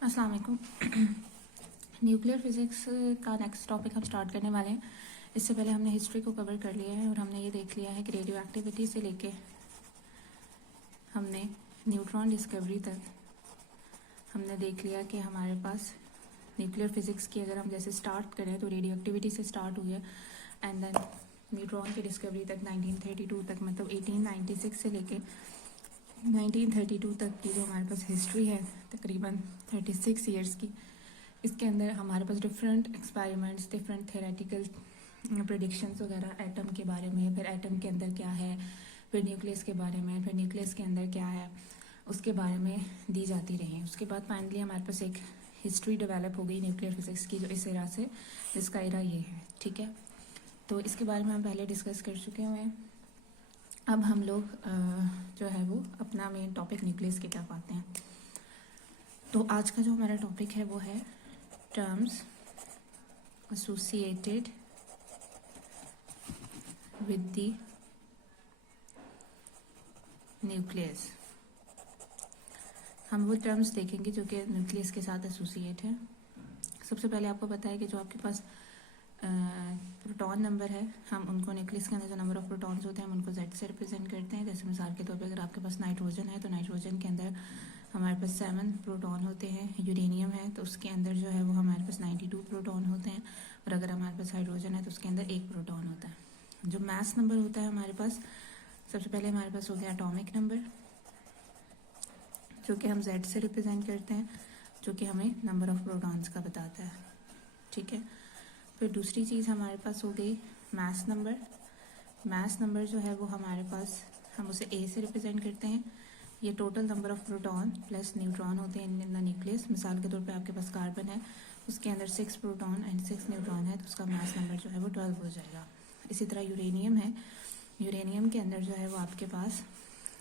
अस्सलाम वालेकुम। Nuclear physics का नेक्स्ट टॉपिक हम स्टार्ट करने वाले हैं। इससे पहले हमने हिस्ट्री को कवर कर लिया है और हमने ये देख लिया है कि रेडियो एक्टिविटी से लेके हमने न्यूट्रॉन डिस्कवरी तक हमने देख लिया कि हमारे पास न्यूक्लियर फिज़िक्स की अगर हम जैसे स्टार्ट करें तो रेडियो एक्टिविटी से स्टार्ट हुई है एंड देन न्यूट्रॉन की डिस्कवरी तक 1932 तक, मतलब 1896 से लेके 1932 तक की जो हमारे पास हिस्ट्री है तकरीबन 36 ईयर्स की। इसके अंदर हमारे पास different experiments, different theoretical predictions वगैरह एटम के बारे में, फिर एटम के अंदर क्या है, फिर न्यूक्लियस के बारे में, फिर न्यूक्लियस के अंदर क्या है उसके बारे में दी जाती रही। उसके बाद फाइनली हमारे पास एक हिस्ट्री डेवलप हो गई न्यूक्लियर फिज़िक्स की, जो इस एरा से जिसका एरा ये है, ठीक है। तो इसके बारे में हम पहले डिस्कस कर चुके हुए हैं। अब हम लोग जो है वो अपना मेन टॉपिक न्यूक्लियस की तरफ आते हैं। तो आज का जो हमारा टॉपिक है वो है terms associated with the nucleus. हम वो टर्म्स देखेंगे जो कि न्यूक्लियस के साथ एसोसिएट है। सबसे पहले आपको पता है कि जो आपके पास प्रोटॉन नंबर है, हम उनको न्यूक्लियस के अंदर जो नंबर ऑफ प्रोटॉन्स होते हैं हम उनको Z से रिप्रेजेंट करते हैं। जैसे मिसाल के तौर पे अगर आपके पास नाइट्रोजन है तो नाइट्रोजन के अंदर हमारे पास 7 प्रोटॉन होते हैं। यूरेनियम है तो उसके अंदर जो है वो हमारे पास 92 प्रोटॉन होते हैं। और अगर हमारे पास हाइड्रोजन है तो उसके अंदर 1 प्रोटॉन होता है। जो मास नंबर होता है हमारे पास, सबसे पहले हमारे पास हो गया एटॉमिक नंबर, जो कि हम Z से रिप्रेजेंट करते हैं, जो कि हमें नंबर ऑफ प्रोटॉन्स का बताता है, ठीक है। फिर दूसरी चीज़ हमारे पास हो गई मास नंबर। मास नंबर जो है वो हमारे पास, हम उसे A से रिप्रेजेंट करते हैं। ये total number of proton plus neutron होते हैं इन द न्यूक्लियस। मिसाल के तौर पे आपके पास कार्बन है, उसके अंदर 6 प्रोटॉन एंड 6 न्यूट्रॉन है, तो उसका मास नंबर जो है वो 12 हो जाएगा। इसी तरह यूरेनियम है, यूरेनियम के अंदर जो है वो आपके पास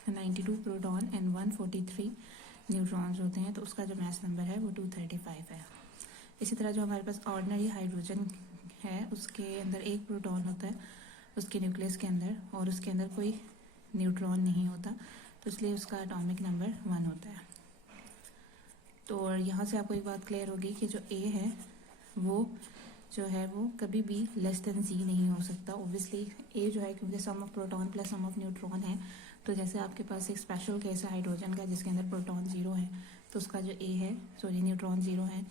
92 प्रोटॉन एंड 143 न्यूट्रॉन्स होते हैं, तो उसका जो मास नंबर है वो 235 है। इसी तरह जो हमारे पास ऑर्डिनरी हाइड्रोजन है, उसके अंदर 1 प्रोटॉन होता है उसके न्यूक्लियस के अंदर, और उसके अंदर कोई न्यूट्रॉन नहीं होता, तो इसलिए उसका एटॉमिक नंबर 1 होता है। तो यहाँ से आपको एक बात क्लियर होगी कि जो A है वो जो है वो कभी भी लेस देन Z नहीं हो सकता। ओब्वियसली A जो है, क्योंकि sum of proton plus sum of neutron है, तो जैसे आपके पास एक स्पेशल केस है हाइड्रोजन का जिसके अंदर प्रोटॉन 0 है, तो उसका जो A है, सॉरी न्यूट्रॉन 0 है,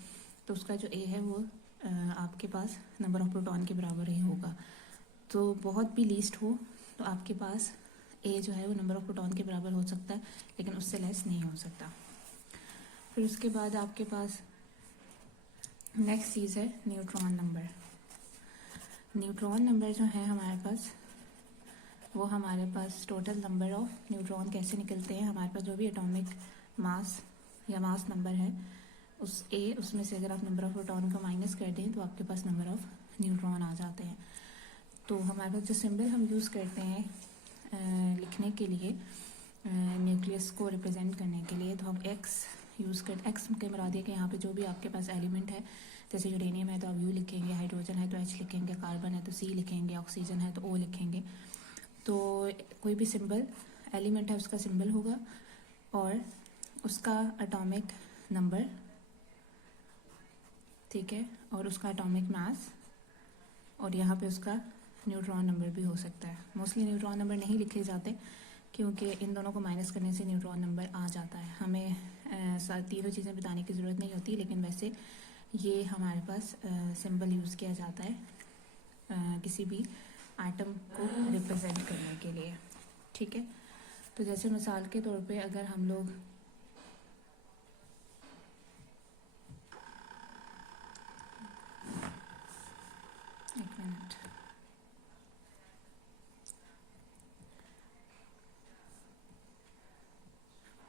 तो उसका जो A है वो आपके पास नंबर ऑफ प्रोटॉन के बराबर ही होगा। तो बहुत भी लीस्ट हो तो आपके पास A जो है वो नंबर ऑफ प्रोटॉन के बराबर हो सकता है, लेकिन उससे लेस नहीं हो सकता। फिर उसके बाद आपके पास नेक्स्ट चीज़ है न्यूट्रॉन नंबर। न्यूट्रॉन नंबर जो है हमारे पास, वो हमारे पास टोटल नंबर ऑफ न्यूट्रॉन कैसे निकलते हैं, हमारे पास जो भी एटॉमिक मास या मास नंबर है उसमें से अगर आप नंबर ऑफ प्रोटॉन का माइनस कर दें तो आपके पास नंबर ऑफ न्यूट्रॉन आ जाते हैं। तो हमारे पास जो सिंबल हम यूज़ करते हैं लिखने के लिए, न्यूक्लियस को रिप्रेजेंट करने के लिए, तो हम एक्स यूज़ करते। एक्स के मुराद है कि यहाँ पे जो भी आपके पास एलिमेंट है, जैसे यूरेनियम है तो आप U लिखेंगे, हाइड्रोजन है तो H लिखेंगे, कार्बन है तो C लिखेंगे, ऑक्सीजन है तो O लिखेंगे। तो कोई भी सिंबल एलिमेंट है उसका सिंबल होगा और उसका एटॉमिक नंबर, ठीक है, और उसका एटॉमिक मास, और यहाँ पे उसका न्यूट्रॉन नंबर भी हो सकता है। मोस्टली न्यूट्रॉन नंबर नहीं लिखे जाते क्योंकि इन दोनों को माइनस करने से न्यूट्रॉन नंबर आ जाता है। हमें तीनों चीज़ें बताने की ज़रूरत नहीं होती, लेकिन वैसे ये हमारे पास सिंबल यूज़ किया जाता है किसी भी आइटम को रिप्रेजेंट करने के लिए, ठीक है। तो जैसे मिसाल के तौर पे अगर हम लोग एक मिनट,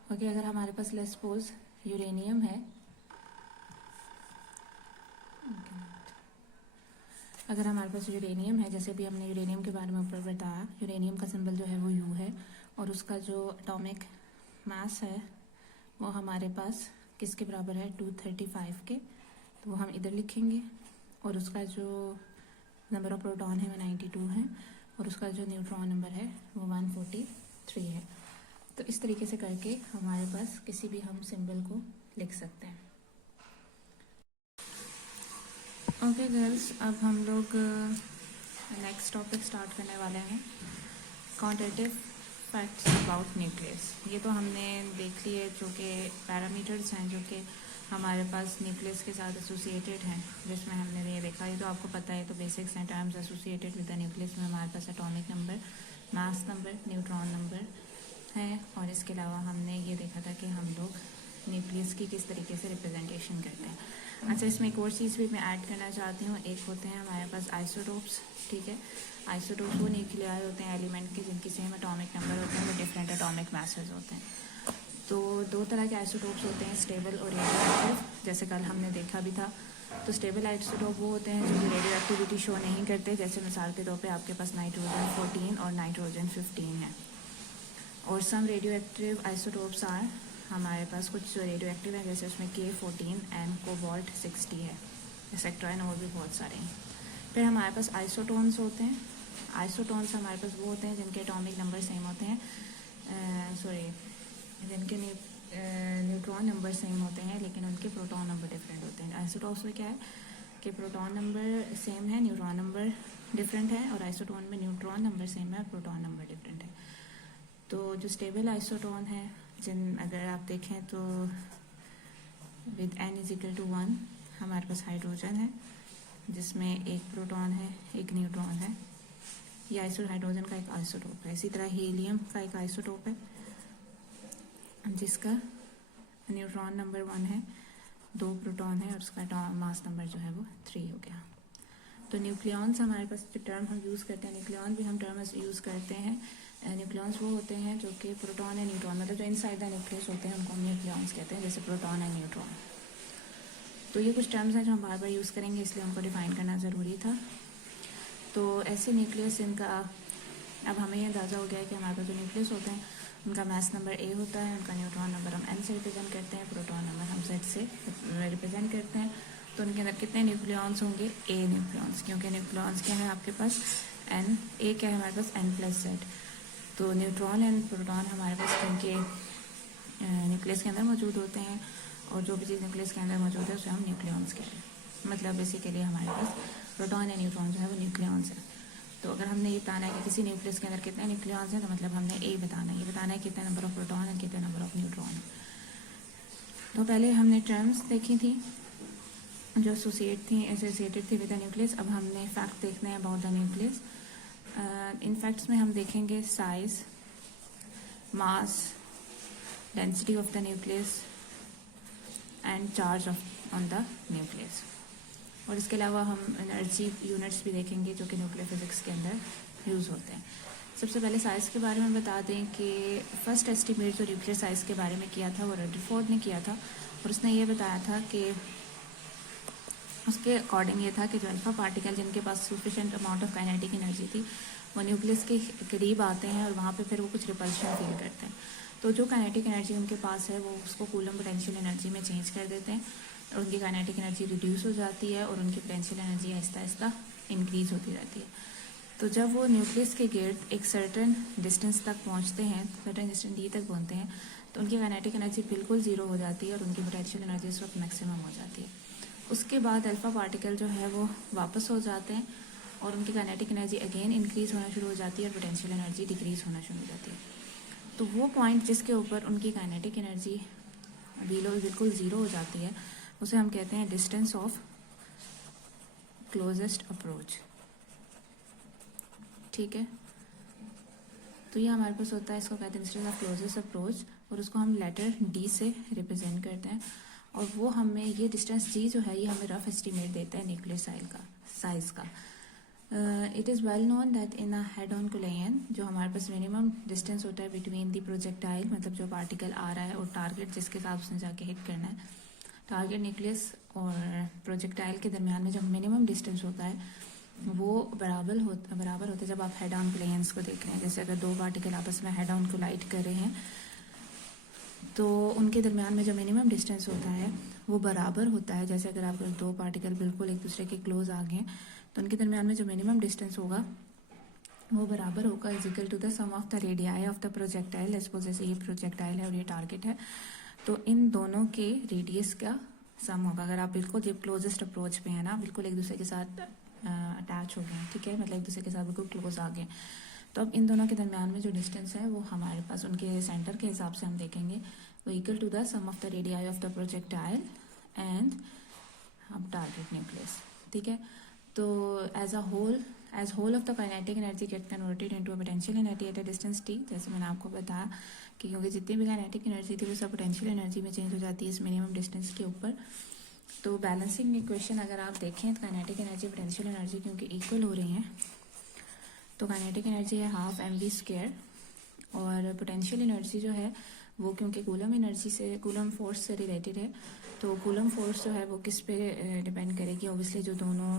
ओके, अगर हमारे पास लेट्स सपोज यूरेनियम है, अगर हमारे पास यूरेनियम है, जैसे भी हमने यूरेनियम के बारे में ऊपर बताया, यूरेनियम का सिंबल जो है वो U है, और उसका जो एटॉमिक मास है वो हमारे पास किसके बराबर है, 235 के, तो वो हम इधर लिखेंगे। और उसका जो नंबर ऑफ प्रोटॉन है वो 92 है, और उसका जो न्यूट्रॉन नंबर है वो 143 है। तो इस तरीके से करके हमारे पास किसी भी हम सिंबल को लिख सकते हैं, ओके गर्ल्स, अब हम लोग नेक्स्ट टॉपिक स्टार्ट करने वाले हैं, क्वांटिटेटिव फैक्ट्स अबाउट न्यूक्लियस। ये तो हमने देख लिए जो कि पैरामीटर्स हैं जो कि हमारे पास न्यूक्लियस के साथ एसोसिएटेड हैं, जिसमें हमने ये देखा, ये तो आपको पता है, तो बेसिक्स हैं terms associated with the nucleus में हमारे पास atomic number, mass number, neutron number है। और इसके अलावा हमने ये देखा था कि हम लोग न्यूक्लियस की किस तरीके से रिप्रेजेंटेशन करते हैं। अच्छा, इसमें एक और चीज़ भी मैं ऐड करना चाहती हूँ। एक होते हैं हमारे पास आइसोटोप्स, ठीक है। आइसोटोप्स वो न्यूक्लियाई होते हैं एलिमेंट के जिनकी सेम एटॉमिक नंबर होते हैं बट डिफरेंट एटॉमिक मासेस होते हैं। तो दो तरह के आइसोटोप्स होते हैं, स्टेबल और रेडियो एक्टिव, जैसे कल हमने देखा भी था। तो स्टेबल आइसोटोप वो होते हैं जो कि रेडियो एक्टिविटी शो नहीं करते, जैसे मिसाल के तौर पे आपके पास नाइट्रोजन 14 और नाइट्रोजन 15 है। और सम रेडियो एक्टिव आइसोटोप्स आर, हमारे पास कुछ जो रेडियो एक्टिव है जैसे उसमें K14 एंड कोबाल्ट 60 है, एक्सेट्रा, और भी बहुत सारे हैं। फिर हमारे पास आइसोटोन्स होते हैं। आइसोटोन्स हमारे पास वो होते हैं जिनके एटॉमिक नंबर सेम होते हैं, जिनके न्यूट्रॉन नंबर सेम होते हैं लेकिन उनके प्रोटॉन नंबर डिफरेंट होते हैं। आइसोटोप्स में क्या है कि प्रोटॉन नंबर सेम है, न्यूट्रॉन नंबर डिफरेंट है, और आइसोटोन में न्यूट्रॉन नंबर सेम है और प्रोटॉन नंबर डिफरेंट है। तो जो स्टेबल आइसोटोन है, जिन अगर आप देखें तो विद n=1 हमारे पास हाइड्रोजन है जिसमें एक प्रोटॉन है एक न्यूट्रॉन है, ये हाइड्रोजन का एक आइसोटोप है। इसी तरह हीलियम का एक आइसोटोप है जिसका न्यूट्रॉन नंबर 1 है, 2 प्रोटॉन है और उसका मास नंबर जो है वो 3 हो गया। तो न्यूक्लियॉन्स हमारे पास जो टर्म हम यूज़ करते हैं, न्यूक्लियॉन भी हम टर्म यूज़ करते हैं। न्यूक्लियॉन्स वो होते हैं जो कि प्रोटॉन एंड न्यूट्रॉन, मतलब जो इनसाइड द न्यूक्लियस होते हैं उनको हम न्यूक्लियॉन्स कहते हैं, जैसे प्रोटॉन एंड न्यूट्रॉन। तो ये कुछ टर्म्स हैं जो हम बार बार यूज़ करेंगे, इसलिए उनको डिफाइन करना ज़रूरी था। तो ऐसे न्यूक्लियस इनका अब हमें ये अंदाज़ा हो गया है कि हमारे पास जो न्यूक्लियस होते हैं उनका मास नंबर A होता है, उनका न्यूट्रॉन नंबर हम N से रिप्रेजेंट करते हैं, प्रोटॉन नंबर हम Z से रिप्रेजेंट करते हैं। तो उनके अंदर कितने न्यूक्लियॉन्स होंगे? A न्यूक्लियॉन्स, क्योंकि न्यूक्लियॉन्स क्या है आपके पास N, A क्या है हमारे पास N+Z। तो न्यूट्रॉन एंड प्रोटॉन हमारे पास उनके न्यूक्लियस के अंदर मौजूद होते हैं, और जो भी चीज़ न्यूक्लियस के अंदर मौजूद है उसे हम न्यूक्लियॉन्स कहते हैं। मतलब बेसिकली हमारे पास प्रोटॉन एंड न्यूट्रॉन जो है वो न्यूक्लियॉन्स है। तो अगर हमने ये बताना है कि किसी न्यूक्लियस के अंदर कितने न्यूक्लियॉन्स हैं, तो मतलब हमने A बताना है, ये बताना है कितने नंबर ऑफ प्रोटॉन एंड कितने नंबर ऑफ न्यूट्रॉन। तो पहले हमने टर्म्स देखी थी जो एसोसिएटेड थी विद द न्यूक्लियस। अब हमने फैक्ट देखने हैं about the nucleus. In facts में हम देखेंगे size, mass, density of the nucleus and charge on the nucleus. और इसके अलावा हम एनर्जी यूनिट्स भी देखेंगे जो कि न्यूक्लियर फिजिक्स के अंदर यूज़ होते हैं। सबसे पहले साइज़ के बारे में बता दें कि फर्स्ट एस्टिमेट जो न्यूक्लियर साइज़ के बारे में किया था वो रदरफोर्ड ने किया था, और उसने ये बताया था कि उसके अकॉर्डिंग ये था कि जो अल्फा पार्टिकल जिनके पास sufficient amount of kinetic energy थी वो न्यूक्लियस के करीब आते हैं और वहाँ पे फिर वो कुछ रिपल्शन फील करते हैं। तो जो काइनेटिक एनर्जी उनके पास है वो उसको कूलम पोटेंशियल एनर्जी में चेंज कर देते हैं, और उनकी काइनेटिक एनर्जी रिड्यूस हो जाती है और उनकी potential energy Aahista Aahista increase होती रहती है। तो जब वो न्यूक्लियस के गिर्द एक सर्टेन डिस्टेंस तक पहुँचते हैं, सर्टेन डिस्टेंस D तक पहुँचते हैं, तो उनकी काइनेटिक एनर्जी बिल्कुल ज़ीरो हो जाती है और उनकी पोटेंशियल एनर्जी उस वक्त मैक्सिमम हो जाती है। उसके बाद अल्फ़ा पार्टिकल जो है वो वापस हो जाते हैं और उनकी काइनेटिक एनर्जी अगेन इंक्रीज़ होना शुरू हो जाती है और पोटेंशियल एनर्जी डिक्रीज़ होना शुरू हो जाती है। तो वो पॉइंट जिसके ऊपर उनकी काइनेटिक एनर्जी बिल्कुल ज़ीरो हो जाती है उसे हम कहते हैं डिस्टेंस ऑफ क्लोजेस्ट अप्रोच, ठीक है। तो ये हमारे पास होता है, इसको कहते हैं डिस्टेंस ऑफ क्लोजेस्ट अप्रोच, और उसको हम लेटर D से रिप्रेजेंट करते हैं। और वो हमें ये डिस्टेंस G जो है ये हमें रफ एस्टिमेट देता है न्यूक्लियर साइज़ का। It is well known that in a head on collision जो हमारे पास मिनिमम डिस्टेंस होता है बिटवीन द प्रोजेक्टाइल, मतलब जो पार्टिकल आ रहा है और टारगेट जिसके साथ उसने जाके हिट करना है, टारगेट न्यूक्लियस और प्रोजेक्टाइल के दरमियान में जो मिनिमम डिस्टेंस होता है वो बराबर होता है जब आप हेड ऑन कोलिजन्स को देख रहे हैं। जैसे अगर दो पार्टिकल आपस में हेड ऑन कोलाइड कर रहे हैं तो उनके दरमियान में जो मिनिमम डिस्टेंस होता है वो बराबर होता है। जैसे अगर आप दो पार्टिकल बिल्कुल एक दूसरे के क्लोज आ गए तो उनके दरमियान में जो मिनिमम डिस्टेंस होगा वो बराबर होगा is equal to the sum of the radii of the projectile. Suppose जैसे ये प्रोजेक्टाइल है और ये टारगेट है, तो इन दोनों के रेडियस का सम होगा। अगर आप बिल्कुल जब क्लोजेस्ट अप्रोच पे हैं ना, बिल्कुल एक दूसरे के साथ अटैच हो गए हैं, ठीक है, मतलब एक दूसरे के साथ बिल्कुल क्लोज आ गए, तो अब इन दोनों के दरमियान में जो डिस्टेंस है वो हमारे पास उनके सेंटर के हिसाब से हम देखेंगे वो equal to the sum of the radii of the projectile and अब टारगेट न्यूक्लियस, ठीक है। तो as whole of the kinetic energy get converted into a potential energy at a distance T, जैसे मैंने आपको बताया कि क्योंकि जितनी भी काइनेटिक एनर्जी थी वो सब पोटेंशियल एनर्जी में चेंज हो जाती है इस मिनिमम डिस्टेंस के ऊपर। तो बैलेंसिंग इक्वेशन अगर आप देखें तो काइनेटिक एनर्जी पोटेंशियल एनर्जी क्योंकि इक्वल हो रही हैं, तो काइनेटिक एनर्जी है हाफ mv², और पोटेंशियल एनर्जी जो है वो क्योंकि कूलम एनर्जी से, कूलम फोर्स से रिलेटेड है, तो कूलम फोर्स जो है वो किस पे डिपेंड करेगी, ऑब्वियसली जो दोनों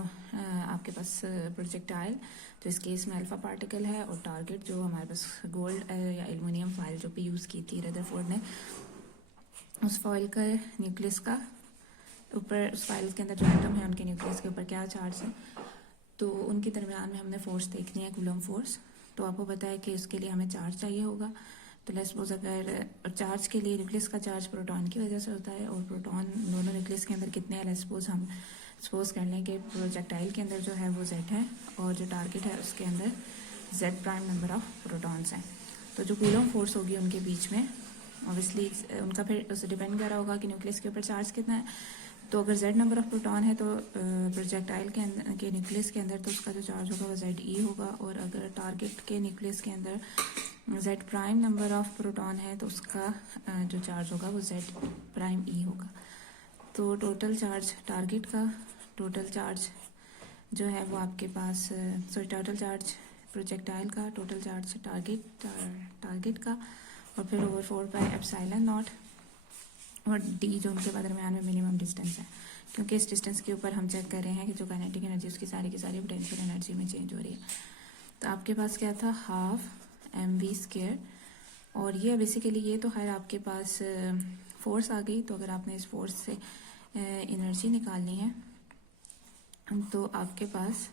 आपके पास प्रोजेक्टाइल, तो इस केस में अल्फा पार्टिकल है, और टारगेट जो हमारे पास गोल्ड या एल्युमिनियम फॉइल जो भी यूज़ की थी रदरफोर्ड ने, उस फॉइल का न्यूक्लियस का ऊपर, उस फाइल के अंदर जो एटम है उनके न्यूक्लियस के ऊपर क्या चार्ज है, तो उनके दरमियान में हमने फोर्स देखनी है, कूलम फोर्स। तो आपको पता है कि उसके लिए हमें चार्ज चाहिए होगा, तो लेट्स सपोज अगर चार्ज के लिए न्यूक्लियस का चार्ज प्रोटॉन की वजह से होता है, और प्रोटॉन दोनों न्यूक्लियस के अंदर कितने हैं, लेट्स सपोज हम सपोज कर लें कि प्रोजेक्टाइल के अंदर जो है वो Z है, और जो टारगेट है उसके अंदर Z' नंबर ऑफ प्रोटॉन्स हैं। तो जो कूलम फोर्स होगी उनके बीच में, ऑब्वियसली उनका फिर उससे डिपेंड कर रहा होगा कि न्यूक्लियस के ऊपर चार्ज कितना है। तो अगर Z नंबर ऑफ प्रोटॉन है तो प्रोजेक्टाइल के अंदर, के न्यूक्लियस के अंदर, तो उसका जो चार्ज होगा वो ZE होगा, और अगर टारगेट के न्यूक्लियस के अंदर Z' नंबर ऑफ प्रोटॉन है तो उसका जो चार्ज होगा वो Z'E होगा। तो टोटल चार्ज टारगेट का, टोटल चार्ज जो है वो आपके पास, सॉरी टोटल चार्ज प्रोजेक्टाइल का, टोटल चार्ज टारगेट का, और फिर ओवर 4πε0 और D जो उनके दरमियान में मिनिमम डिस्टेंस है, क्योंकि इस डिस्टेंस के ऊपर हम चेक कर रहे हैं कि जो काइनेटिक एनर्जी उसकी सारी की सारी पोटेंशियल एनर्जी में चेंज हो रही है। तो आपके पास क्या था, हाफ mv², और ये बेसिकली ये तो खैर आपके पास फोर्स आ गई। तो अगर आपने इस फोर्स से एनर्जी निकालनी है तो आपके पास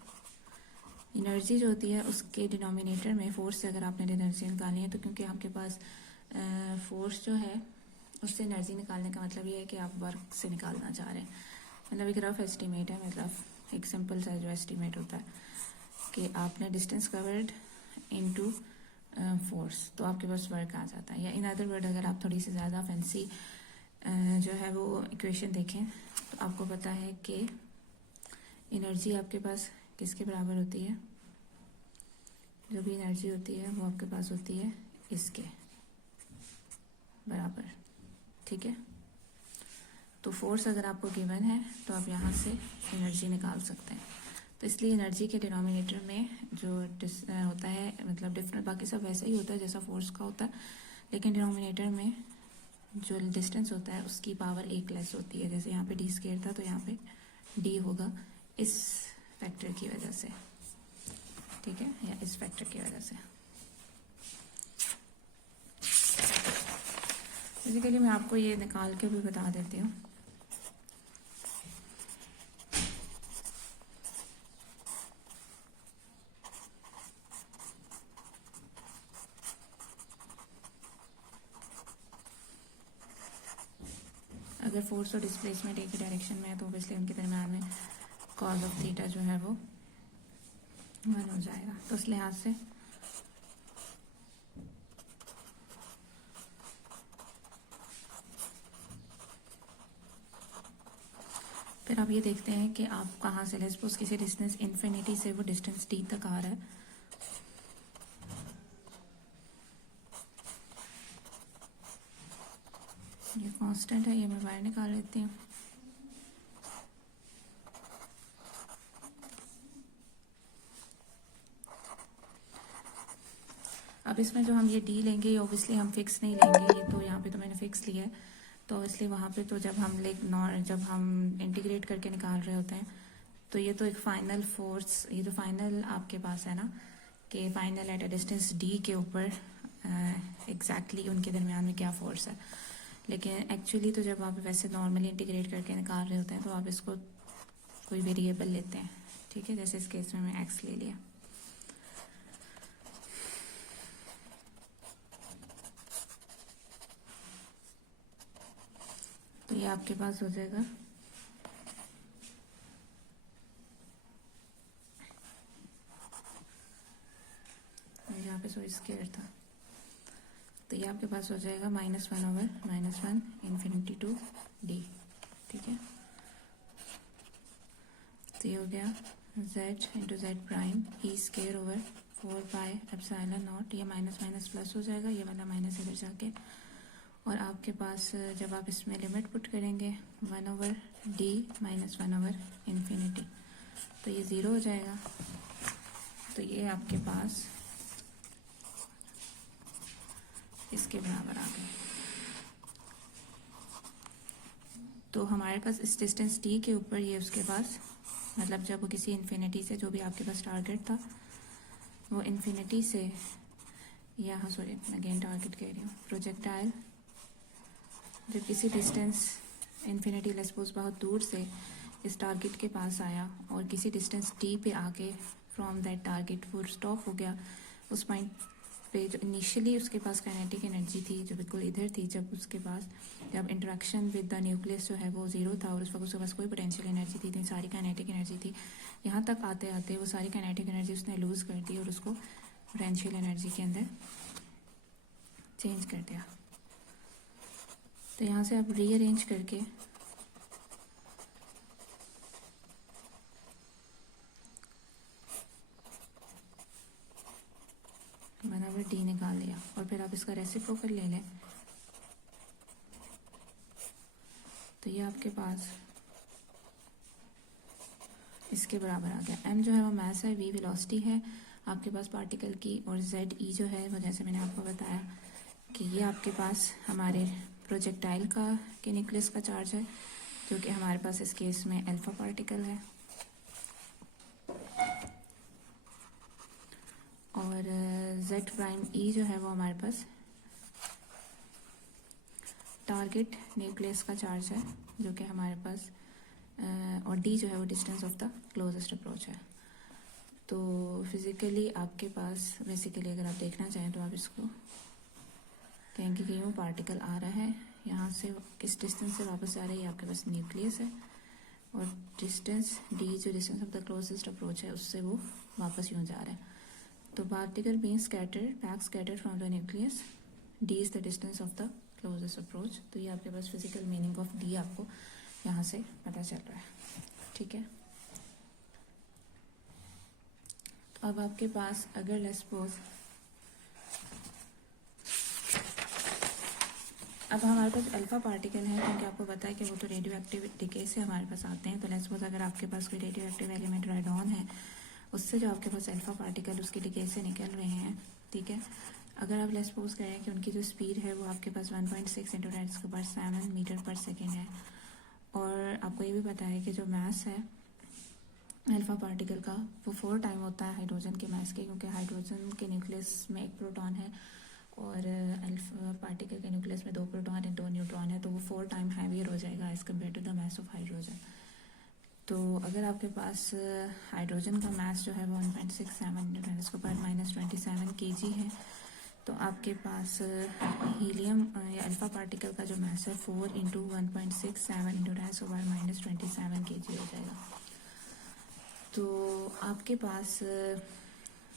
एनर्जी जो होती है उसके डिनोमिनेटर में फोर्स से अगर आपने एनर्जी निकालनी है, तो क्योंकि आपके पास फोर्स जो है उससे एनर्जी निकालने का मतलब ये है कि आप वर्क से निकालना चाह रहे हैं, मतलब एक रफ एस्टीमेट है, मतलब एक सिंपल सा जो एस्टीमेट होता है कि आपने डिस्टेंस कवर्ड इनटू फोर्स, तो आपके पास वर्क आ जाता है। या इन अदर वर्ड अगर आप थोड़ी सी ज़्यादा फैंसी जो है वो इक्वेशन देखें, तो आपको पता है कि एनर्जी आपके पास किसके बराबर होती है, जो भी एनर्जी होती है वो आपके पास होती है इसके बराबर, ठीक है। तो फोर्स अगर आपको गिवन है तो आप यहाँ से एनर्जी निकाल सकते हैं। तो इसलिए एनर्जी के डिनोमिनेटर में जो होता है, मतलब डिफरेंट, बाकी सब वैसा ही होता है जैसा फोर्स का होता है, लेकिन डिनोमिनेटर में जो डिस्टेंस होता है उसकी पावर एक लेस होती है। जैसे यहाँ पे D² था तो यहाँ पे D होगा इस फैक्टर की वजह से, ठीक है, या इस फैक्टर की वजह से। बेसिकली मैं आपको ये निकाल के भी बता देती हूँ। अगर फोर्स और डिस्प्लेसमेंट एक ही डायरेक्शन में है तो ऑब्वियसली उनके दरम्यान में कॉज ऑफ थीटा जो है वो 1 हो जाएगा। तो इस लिहाज से फिर आप ये देखते हैं कि आप कहाँ से, लेट्स सपोज किसी डिस्टेंस इन्फिनिटी से वो डिस्टेंस D तक आ रहा है, ये कांस्टेंट है, ये मैं बाहर निकाल लेती हूँ। अब इसमें जो हम ये D लेंगे ये ऑब्वियसली हम फिक्स नहीं लेंगे, ये तो यहाँ पे तो मैंने फिक्स लिया है, तो ऑब्वियसली वहाँ पे तो जब हम इंटीग्रेट करके निकाल रहे होते हैं तो ये तो एक फाइनल फोर्स, ये तो फाइनल आपके पास है ना कि final eight a distance D के ऊपर एग्जैक्टली उनके दरमियान में क्या फोर्स है। लेकिन एक्चुअली तो जब आप वैसे नॉर्मली इंटीग्रेट करके निकाल रहे होते हैं तो आप इसको कोई वेरिएबल लेते हैं, ठीक है, जैसे इस केस में मैं x ले लिया। तो ये आपके पास हो जाएगा आपके पास हो जाएगा -1/-1 इन्फिनिटी टू d, ठीक है। तो ये हो गया z into Z prime E square over 4πε0। ये माइनस माइनस प्लस हो जाएगा, ये वाला माइनस इधर जाके, और आपके पास जब आप इसमें लिमिट पुट करेंगे 1/d माइनस 1/∞, तो ये ज़ीरो हो जाएगा। तो ये आपके पास इसके बराबर आ गया। तो हमारे पास इस डिस्टेंस t के ऊपर ये उसके पास, मतलब जब वो किसी इन्फिनिटी से, जो भी आपके पास टारगेट था वो इन्फिनिटी से, यहाँ सॉरी मैं अगेन टारगेट कह रही हूँ, प्रोजेक्टाइल जब किसी डिस्टेंस इन्फिनिटी लेट्स सपोज बहुत दूर से इस टारगेट के पास आया और किसी डिस्टेंस t पे आके फ्रॉम दैट टारगेट वो स्टॉप हो गया, उस पॉइंट पे जो इनिशियली उसके पास काइनेटिक एनर्जी थी जो बिल्कुल इधर थी, जब उसके पास जब इंटरेक्शन विद द न्यूक्लियस जो है वो ज़ीरो था और उस वक्त उसके पास कोई पोटेंशियल एनर्जी थी, सारी काइनेटिक एनर्जी थी, यहाँ तक आते आते वो सारी काइनेटिक एनर्जी उसने लूज़ कर दी और उसको पोटेंशियल एनर्जी के अंदर चेंज कर दिया। तो यहाँ से आप रीअरेंज करके डी निकाल लिया और फिर आप इसका रेसिप्रोकल ले लें, तो ये आपके पास इसके बराबर आ गया। m जो है वो मास है, v वेलोसिटी है आपके पास पार्टिकल की, और z e जो है वो जैसे मैंने आपको बताया कि ये आपके पास हमारे प्रोजेक्टाइल का के न्यूक्लियस का चार्ज है, जो कि हमारे पास इस केस में अल्फा पार्टिकल है, और z प्राइम e जो है वो हमारे पास टारगेट न्यूक्लियस का चार्ज है, जो कि हमारे पास और d जो है वो distance of the closest approach है। तो फिज़िकली आपके पास बेसिकली अगर आप देखना चाहें तो आप इसको कहेंगे कि यूँ पार्टिकल आ रहा है, यहाँ से किस डिस्टेंस से वापस आ रहा है, ये आपके पास न्यूक्लियस है, और डिस्टेंस d जो distance of the closest approach है उससे वो वापस यूँ जा रहा है। तो particle being scattered, back scattered from the nucleus, d is the distance of the closest approach. तो ये आपके पास फिजिकल मीनिंग ऑफ d आपको यहाँ से पता चल रहा है, ठीक है। तो अब आपके पास अगर लेट्स सपोज अब हमारे पास अल्फा पार्टिकल है, क्योंकि आपको पता है कि वो तो रेडियो एक्टिव डिके से हमारे पास आते हैं, तो लेट्स सपोज अगर आपके पास कोई रेडियो एक्टिव एलिमेंट रेडॉन है, उससे जो आपके पास अल्फा पार्टिकल उसके डिके से निकल रहे हैं, ठीक है। अगर आप लेट्स सपोज करें कि उनकी जो स्पीड है वो आपके पास 1.6 × 10⁻⁷ मीटर पर सेकेंड है, और आपको ये भी पता है कि जो मास है अल्फा पार्टिकल का वो 4 टाइम होता है हाइड्रोजन के मास के, क्योंकि हाइड्रोजन के न्यूक्लियस में 1 प्रोटॉन है और अल्फा पार्टिकल के न्यूक्लियस में 2 प्रोटॉन है 2 न्यूट्रॉन है, तो वो 4 टाइम हैवियर हो जाएगा as compare to the mass of hydrogen. तो अगर आपके पास हाइड्रोजन का मास जो है वो 1.67 × 10⁻27 kg है, तो आपके पास हीलियम या अल्फा पार्टिकल का जो मास है 4 × 1.67 × 10⁻27 kg हो जाएगा। तो आपके पास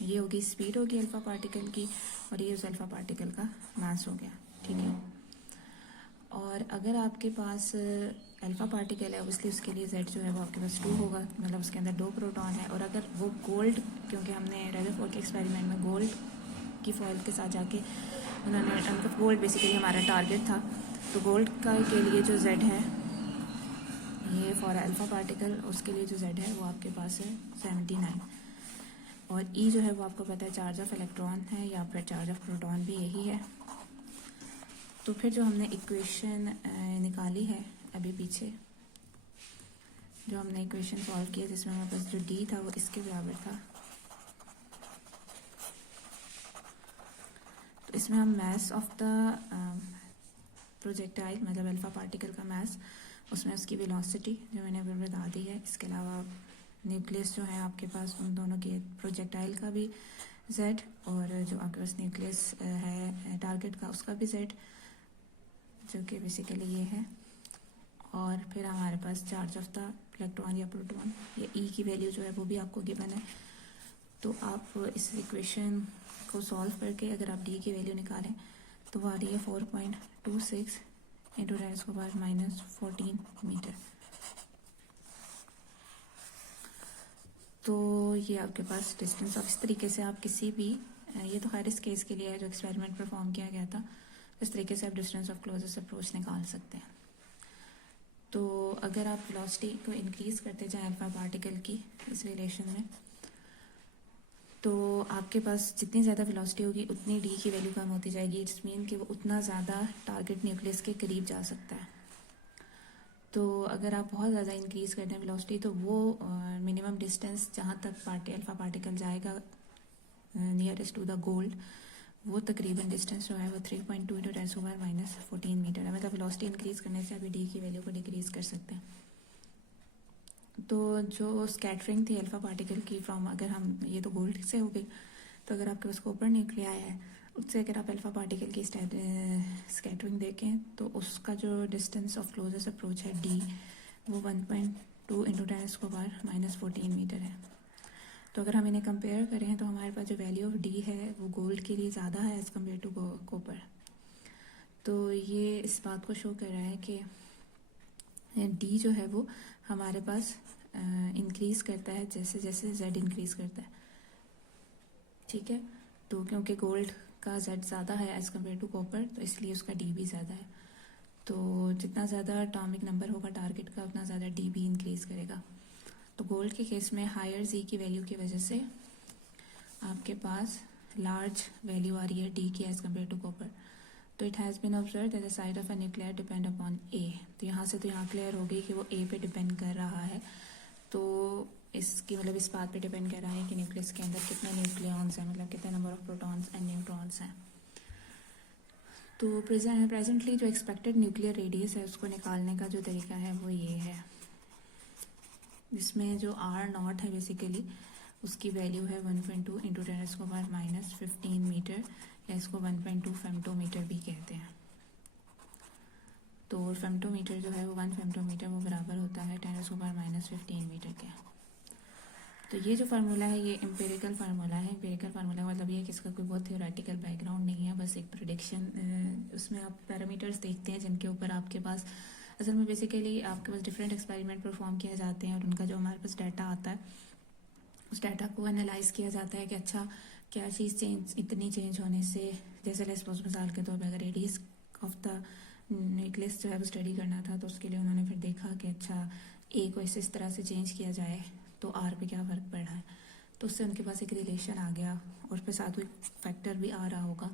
ये होगी स्पीड होगी अल्फा पार्टिकल की, और ये उस अल्फा पार्टिकल का मास हो गया, ठीक है। और अगर आपके पास अल्फा पार्टिकल है ऑब्वियसली उसके लिए z जो है वो आपके पास 2 होगा, मतलब उसके अंदर 2 प्रोटॉन है, और अगर वो गोल्ड, क्योंकि हमने रदरफोर्ड के एक्सपेरिमेंट में गोल्ड की फॉइल के साथ जाके उन्होंने मतलब गोल्ड बेसिकली हमारा टारगेट था, तो गोल्ड का के लिए जो z है ये फॉर अल्फा पार्टिकल, उसके लिए जो z है वो आपके पास है 79, और e जो है वो आपको पता है चार्ज ऑफ इलेक्ट्रॉन है या फिर चार्ज ऑफ प्रोटॉन भी यही है। तो फिर जो हमने इक्वेशन निकाली है अभी पीछे, जो हमने इक्वेशन सॉल्व किया जिसमें हमारे पास जो d था वो इसके बराबर था, तो इसमें हम मास ऑफ द प्रोजेक्टाइल मतलब अल्फा पार्टिकल का मास, उसमें उसकी वेलोसिटी जो मैंने अभी बता दी है, इसके अलावा न्यूक्लियस जो है आपके पास उन दोनों के प्रोजेक्टाइल का भी z, और जो आपके पास न्यूक्लियस है टारगेट का उसका भी z, जो कि बेसिकली ये है, और फिर हमारे पास चार्ज ऑफ द इलेक्ट्रॉन या प्रोटॉन, ये e की वैल्यू जो है वो भी आपको गिवन है। तो आप इस इक्वेशन को सॉल्व करके अगर आप d की वैल्यू निकालें तो वो आ रही है 4.26 इंटू 10⁻⁻14 मीटर। तो ये आपके पास डिस्टेंस। अब इस तरीके से आप किसी भी, ये तो खैर इस केस के लिए है जो एक्सपेरिमेंट परफॉर्म किया गया था, इस तरीके से आप डिस्टेंस ऑफ क्लोजेस्ट अप्रोच निकाल सकते हैं। तो अगर आप वेलोसिटी को इंक्रीज़ करते जाएं अल्फा पार्टिकल की इस रिलेशन में, तो आपके पास जितनी ज़्यादा वेलोसिटी होगी उतनी डी की वैल्यू कम होती जाएगी। इट्स मीन कि वो उतना ज़्यादा टारगेट न्यूक्लियस के करीब जा सकता है। तो अगर आप बहुत ज़्यादा इंक्रीज़ कर दें वेलोसिटी, तो वो मिनिमम डिस्टेंस जहाँ तक अल्फा पार्टिकल जाएगा नियरेस्ट टू द गोल्ड, वो तकरीबन डिस्टेंस जो है वो 3.2 इंटू 10⁻⁻14 मीटर है। मतलब वेलोसिटी इंक्रीज़ करने से अभी डी की वैल्यू को डिक्रीज़ कर सकते हैं। तो जो स्कैटरिंग थी अल्फा पार्टिकल की फ्रॉम, अगर हम, ये तो गोल्ड से हो गई, तो अगर आपके पास कॉपर न्यूक्लियाई है, उससे अगर आप अल्फा पार्टिकल की स्कैटरिंग देखें तो उसका जो डिस्टेंस ऑफ क्लोजेस्ट अप्रोच है डी, वो 1.2 इंटू 10⁻⁻14 मीटर है। तो अगर हम इन्हें कंपेयर करें तो हमारे पास जो वैल्यू ऑफ डी है वो गोल्ड के लिए ज़्यादा है एज़ कम्पेयर टू कॉपर। तो ये इस बात को शो कर रहा है कि डी जो है वो हमारे पास इंक्रीज़ करता है जैसे जैसे जेड इंक्रीज़ करता है। ठीक है, तो क्योंकि गोल्ड का जेड ज़्यादा है एज़ कम्पेयर टू कॉपर, तो इसलिए उसका डी भी ज़्यादा है। तो जितना ज़्यादा एटॉमिक नंबर होगा टारगेट का, उतना ज़्यादा डी भी इंक्रीज़ करेगा। तो गोल्ड के केस में हायर जी की वैल्यू की वजह से आपके पास लार्ज वैल्यू आ रही है डी की एज़ कम्पेयर टू कॉपर। तो it has been observe that the side of a nuclear depend upon A. तो यहाँ से तो यहाँ क्लियर हो गई कि वो ए पे डिपेंड कर रहा है। तो इसकी मतलब इस बात पे डिपेंड कर रहा है कि न्यूक्लियस के अंदर कितने न्यूक्लियॉन्स हैं, मतलब कितने number of protons and neutrons हैं। तो प्रेजेंटली जो एक्सपेक्टेड न्यूक्लियर रेडियस है उसको निकालने का जो तरीका है वो ये है, जिसमें जो R0 है बेसिकली उसकी वैल्यू है 1.2 इंटू 10⁻⁻15 मीटर, या इसको 1.2 फेम्टोमीटर भी कहते हैं। तो फेम्टोमीटर जो है वो 1 फेम्टोमीटर वो बराबर होता है 10⁻⁻15 मीटर के। तो ये जो फार्मूला है ये एम्पिरिकल फार्मूला है। एम्पिरिकल फार्मूला मतलब ये कि इसका कोई बहुत थियोरेटिकल बैकग्राउंड नहीं है, बस एक प्रेडिक्शन। उसमें आप पैरामीटर्स देखते हैं जिनके ऊपर आपके पास, असल में बेसिकली आपके पास डिफरेंट एक्सपेरिमेंट परफॉर्म किए जाते हैं और उनका जो हमारे पास डाटा आता है उस डाटा को एनालाइज किया जाता है कि अच्छा क्या चीज़ इतनी चेंज होने से, जैसे लेट्स सपोज मिसाल के तौर पर अगर रेडियस ऑफ द न्यूक्लियस जो है वो स्टडी करना था, तो उसके लिए उन्होंने फिर देखा कि अच्छा ए को इस तरह से चेंज किया जाए तो आर पे क्या फ़र्क पड़ रहा है। तो उससे उनके पास एक रिलेशन आ गया और फिर साथ में फैक्टर भी आ रहा होगा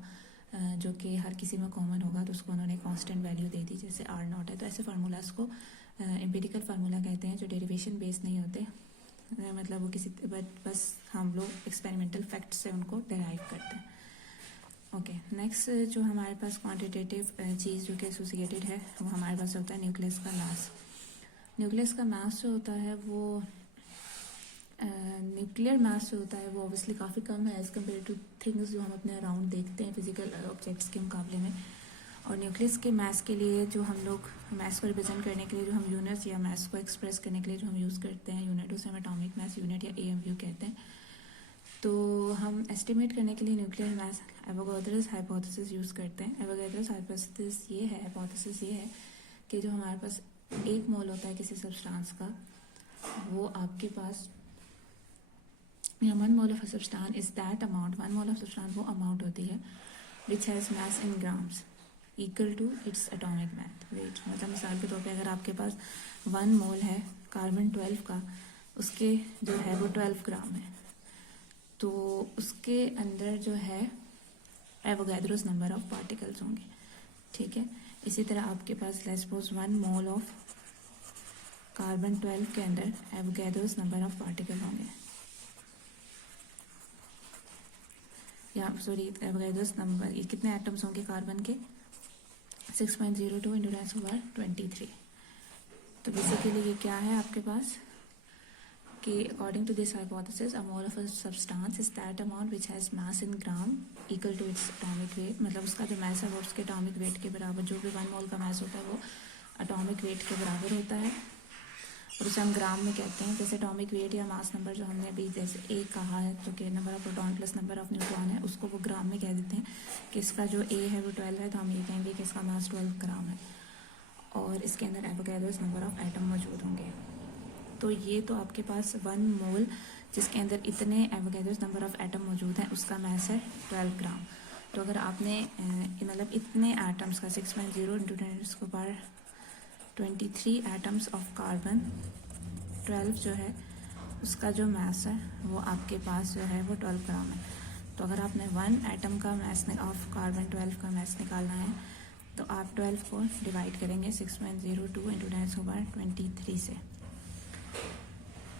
जो कि हर किसी में कॉमन होगा, तो उसको उन्होंने कांस्टेंट वैल्यू दे दी, जैसे R0 है। तो ऐसे फार्मूलाज को एम्पिरिकल फार्मूला कहते हैं, जो डेरिवेशन बेस्ड नहीं होते, मतलब वो किसी बस हम लोग एक्सपेरिमेंटल फैक्ट से उनको डेराइव करते हैं। ओके, नेक्स्ट जो हमारे पास क्वांटिटेटिव चीज़ जो कि एसोसिएटेड है वो हमारे पास होता है न्यूक्लियस का मास। न्यूक्लियस का मास जो होता है वो न्यूक्लियर मास जो होता है वो ऑब्वियसली काफ़ी कम है एज़ कम्पेयर टू थिंग्स जो हम अपने अराउंड देखते हैं फिजिकल ऑब्जेक्ट्स के मुकाबले में। और न्यूक्लियस के मास के लिए जो हम लोग मास को रिप्रेजेंट करने के लिए जो हम यूनिट्स या मास को एक्सप्रेस करने के लिए जो हम यूज़ करते हैं यूनिट, उसे हम एटॉमिक मास यूनिट या AMU कहते हैं। तो हम एस्टिमेट करने के लिए nuclear mass Avogadro's hypothesis use करते हैं। एवोगाड्रोस हाइपोथेसिस ये है, हाइपोथेसिस ये है कि जो हमारे पास 1 मोल होता है किसी सब्सटेंस का, वो आपके पास, या 1 mole of substance is that amount, 1 mole of substance वो अमाउंट होती है which has mass in grams equal to its atomic weight. मतलब मिसाल के तौर पे अगर आपके पास 1 मोल है कार्बन 12 का, उसके जो है वो 12 ग्राम है, तो उसके अंदर जो है एवोगाड्रोस नंबर ऑफ पार्टिकल्स होंगे। ठीक है, इसी तरह आपके पास let's suppose 1 mole of carbon 12 के अंदर एवोगाड्रोस नंबर ऑफ पार्टिकल होंगे, या सॉरी एवोगाड्रोस नंबर, ये कितने एटम्स होंगे कार्बन के, 6.02 इंटू 10⁻23। तो बेसिकली ये क्या है आपके पास कि according to this hypothesis a mole of a substance is that amount which has mass in gram equal to its atomic weight. मतलब उसका जो मास है वो उसके एटॉमिक वेट के बराबर, जो भी 1 मोल का मास होता है वो एटॉमिक वेट के बराबर होता है। और उसे हम ग्राम में कहते हैं। जैसे एटॉमिक वेट या मास नंबर जो हमने अभी जैसे ए कहा है, जो कि number of proton plus number of neutron है, उसको वो ग्राम में कह देते हैं कि इसका जो ए है वो 12 है, तो हम ये कहेंगे कि इसका मास 12 ग्राम है और इसके अंदर एवोगैड्रोस नंबर ऑफ एटम मौजूद होंगे। तो ये तो आपके पास 1 मोल जिसके अंदर इतने एवोगैड्रोस नंबर ऑफ एटम मौजूद हैं उसका मास है 12 ग्राम। तो अगर आपने मतलब इतने एटम्स का 6.0 इंटू 10⁻23 एटम्स ऑफ कार्बन 12 जो है उसका जो मास है वो आपके पास जो है वो 12 ग्राम है। तो अगर आपने 1 एटम का मास ऑफ कार्बन 12 का मास निकालना है तो आप 12 को डिवाइड करेंगे 6.02 इंटू 10⁻23 से,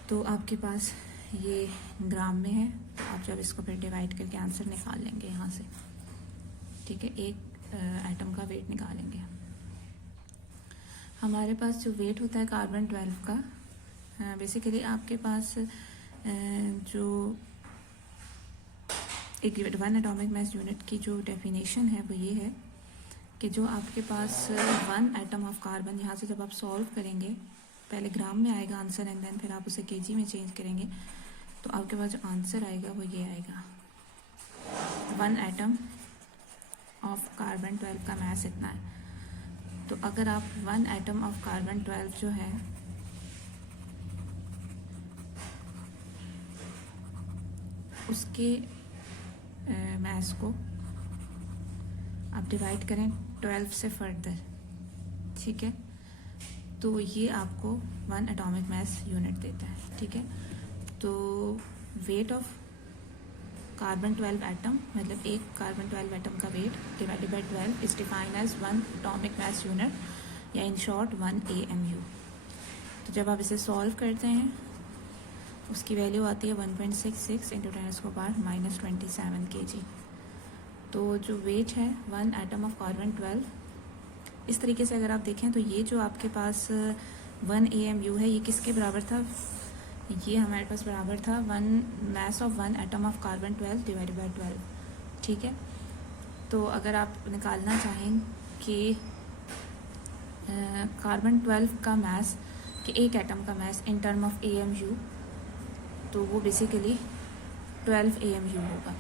तो आपके पास ये ग्राम में है। आप जब इसको फिर डिवाइड करके आंसर निकाल लेंगे यहाँ से, ठीक है, एक एटम का वेट निकालेंगे। हमारे पास जो वेट होता है कार्बन 12 का, बेसिकली आपके पास जो एक 1 एटॉमिक मास यूनिट की जो डेफिनेशन है वो ये है कि जो आपके पास 1 एटम ऑफ कार्बन, यहाँ से जब आप सॉल्व करेंगे पहले ग्राम में आएगा आंसर एंड देन फिर आप उसे केजी में चेंज करेंगे, तो आपके पास जो आंसर आएगा वो ये आएगा 1 एटम ऑफ कार्बन 12 का मास इतना है। तो अगर आप 1 एटम ऑफ कार्बन 12 जो है उसके मास को आप डिवाइड करें 12 से फर्दर, ठीक है, तो ये आपको 1 एटॉमिक मास यूनिट देता है, ठीक है। तो वेट ऑफ कार्बन 12 एटम मतलब एक कार्बन 12 एटम का weight divided by 12 is defined as 1 atomic mass unit या इन शॉर्ट 1 AMU। तो जब आप इसे सॉल्व करते हैं उसकी वैल्यू आती है 1.66 इंटू 10⁻⁻27 kg। तो जो वेट है 1 एटम ऑफ कार्बन 12, इस तरीके से अगर आप देखें तो ये जो आपके पास 1 AMU है ये किसके बराबर था, ये हमारे पास बराबर था 1 mass of 1 atom of carbon 12 divided by 12, ठीक है। तो अगर आप निकालना चाहें कि कार्बन 12 का मास कि एक एटम का मास इन टर्म ऑफ AMU, तो वो बेसिकली 12 AMU होगा।